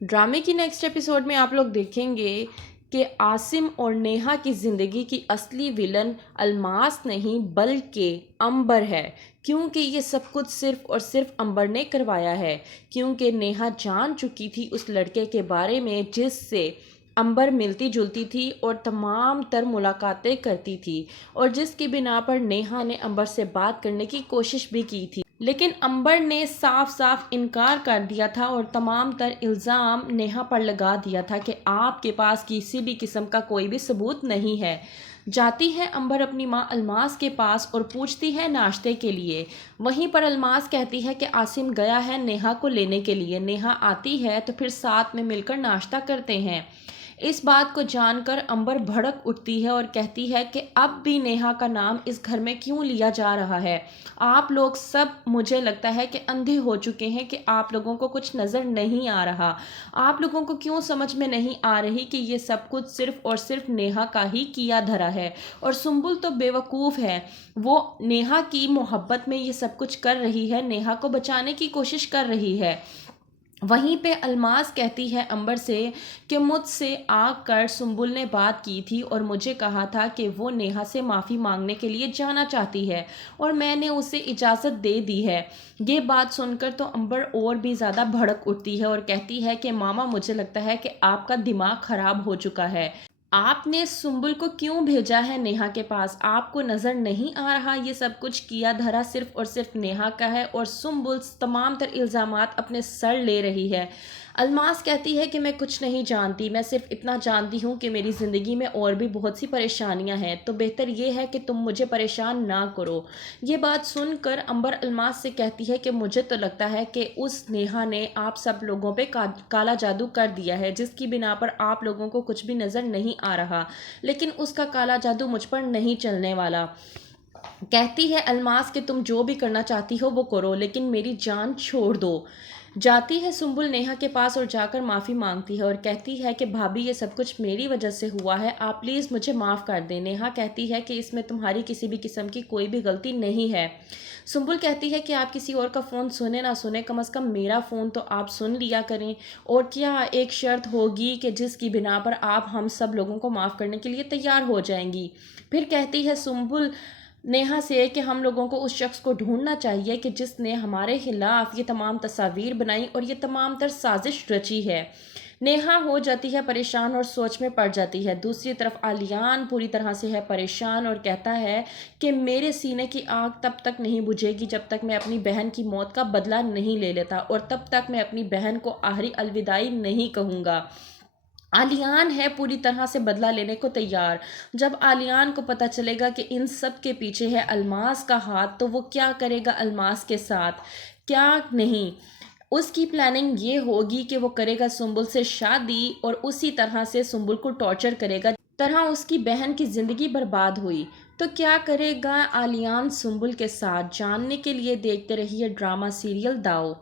ड्रामे की next episode में आप लोग देखेंगे कि आसिम और नेहा की ज़िंदगी की असली विलन अलमास नहीं बल्कि अंबर है। क्योंकि ये सब कुछ सिर्फ और सिर्फ अंबर ने करवाया है। क्योंकि नेहा जान चुकी थी उस लड़के के बारे में जिससे अंबर मिलती जुलती थी और तमाम तर मुलाकातें करती थी, और जिसकी बिना पर नेहा ने अंबर से बात करने की कोशिश भी की थी, लेकिन अंबर ने साफ साफ इनकार कर दिया था और तमाम तर इल्ज़ाम नेहा पर लगा दिया था कि आपके पास किसी भी किस्म का कोई भी सबूत नहीं है। जाती है अंबर अपनी माँ अलमास के पास और पूछती है नाश्ते के लिए। वहीं पर अलमास कहती है कि आसिम गया है नेहा को लेने के लिए। नेहा आती है तो फिर साथ में मिलकर नाश्ता करते हैं। इस बात को जानकर अंबर भड़क उठती है और कहती है कि अब भी नेहा का नाम इस घर में क्यों लिया जा रहा है। आप लोग सब, मुझे लगता है कि अंधे हो चुके हैं कि आप लोगों को कुछ नज़र नहीं आ रहा। आप लोगों को क्यों समझ में नहीं आ रही कि ये सब कुछ सिर्फ और सिर्फ नेहा का ही किया धरा है। और सुंबुल तो बेवकूफ़ है, वो नेहा की मोहब्बत में ये सब कुछ कर रही है, नेहा को बचाने की कोशिश कर रही है। वहीं पे अलमास कहती है अंबर से कि मुझसे आकर सुंबुल ने बात की थी और मुझे कहा था कि वो नेहा से माफ़ी मांगने के लिए जाना चाहती है और मैंने उसे इजाज़त दे दी है। ये बात सुनकर तो अंबर और भी ज़्यादा भड़क उठती है और कहती है कि मामा, मुझे लगता है कि आपका दिमाग ख़राब हो चुका है। आपने सुंबुल को क्यों भेजा है नेहा के पास? आपको नज़र नहीं आ रहा ये सब कुछ किया धरा सिर्फ और सिर्फ नेहा का है और सुंबुल तमाम तर इल्ज़ामात अपने सर ले रही है। अलमास कहती है कि मैं कुछ नहीं जानती, मैं सिर्फ इतना जानती हूँ कि मेरी ज़िंदगी में और भी बहुत सी परेशानियाँ हैं, तो बेहतर ये है कि तुम मुझे परेशान ना करो। ये बात सुनकर अंबर अलमास से कहती है कि मुझे तो लगता है कि उस नेहा ने आप सब लोगों पे काला जादू कर दिया है, जिसकी बिना पर आप लोगों को कुछ भी नज़र नहीं आ रहा, लेकिन उसका काला जादू मुझ पर नहीं चलने वाला। कहती है अलमास कि तुम जो भी करना चाहती हो वो करो, लेकिन मेरी जान छोड़ दो। जाती है सुंबुल नेहा के पास और जाकर माफ़ी मांगती है और कहती है कि भाभी, ये सब कुछ मेरी वजह से हुआ है, आप प्लीज़ मुझे माफ़ कर दें। नेहा कहती है कि इसमें तुम्हारी किसी भी किस्म की कोई भी गलती नहीं है। सुंबुल कहती है कि आप किसी और का फ़ोन सुने ना सुने, कम से कम मेरा फ़ोन तो आप सुन लिया करें। और क्या एक शर्त होगी कि जिसकी बिना पर आप हम सब लोगों को माफ़ करने के लिए तैयार हो जाएंगी। फिर कहती है सुंबुल नेहा से कि हम लोगों को उस शख्स को ढूंढना चाहिए कि जिसने हमारे खिलाफ ये तमाम तस्वीर बनाई और ये तमाम तर साजिश रची है। नेहा हो जाती है परेशान और सोच में पड़ जाती है। दूसरी तरफ आलियान पूरी तरह से है परेशान और कहता है कि मेरे सीने की आग तब तक नहीं बुझेगी जब तक मैं अपनी बहन की मौत का बदला नहीं ले लेता, और तब तक मैं अपनी बहन को आखिरी अलविदाई नहीं कहूँगा। आलियान है पूरी तरह से बदला लेने को तैयार। जब आलियान को पता चलेगा कि इन सब के पीछे है अलमास का हाथ, तो वो क्या करेगा अलमास के साथ, क्या नहीं। उसकी प्लानिंग ये होगी कि वो करेगा सुंबुल से शादी और उसी तरह से सुंबुल को टॉर्चर करेगा तरह उसकी बहन की ज़िंदगी बर्बाद हुई। तो क्या करेगा आलियान सुंबुल के साथ, जानने के लिए देखते रहिए ड्रामा सीरियल दाव।